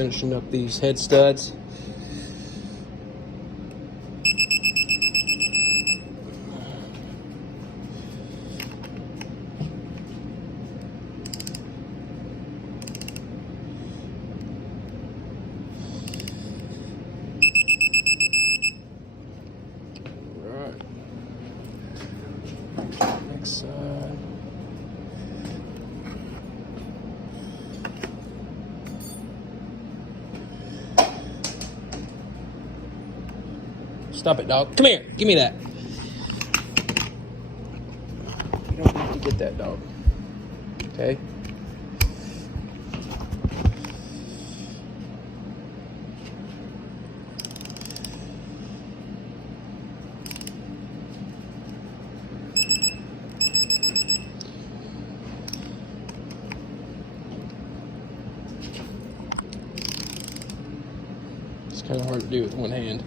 finishing up these head studs. Next side. Stop it, dog. Come here. Give me that. You don't need to get that, dog. Okay? It's kind of hard to do with one hand.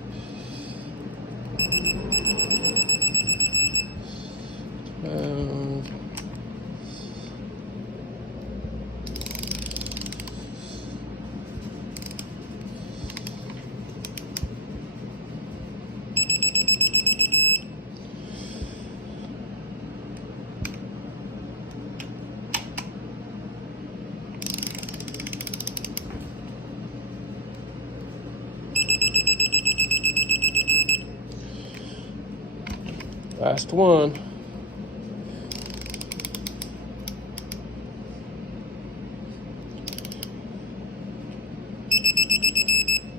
Last one.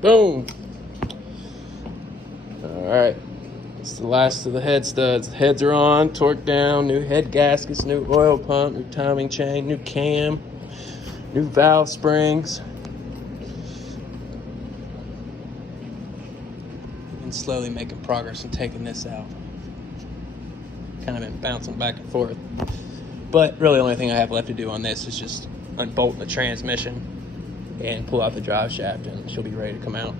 Boom. All right. It's the last of the head studs. Heads are on, torque down, new head gaskets, new oil pump, new timing chain, new cam, new valve springs. And slowly making progress in taking this out. Kind of been bouncing back and forth, but really the only thing I have left to do on this is just unbolt the transmission and pull out the drive shaft, and she'll be ready to come out.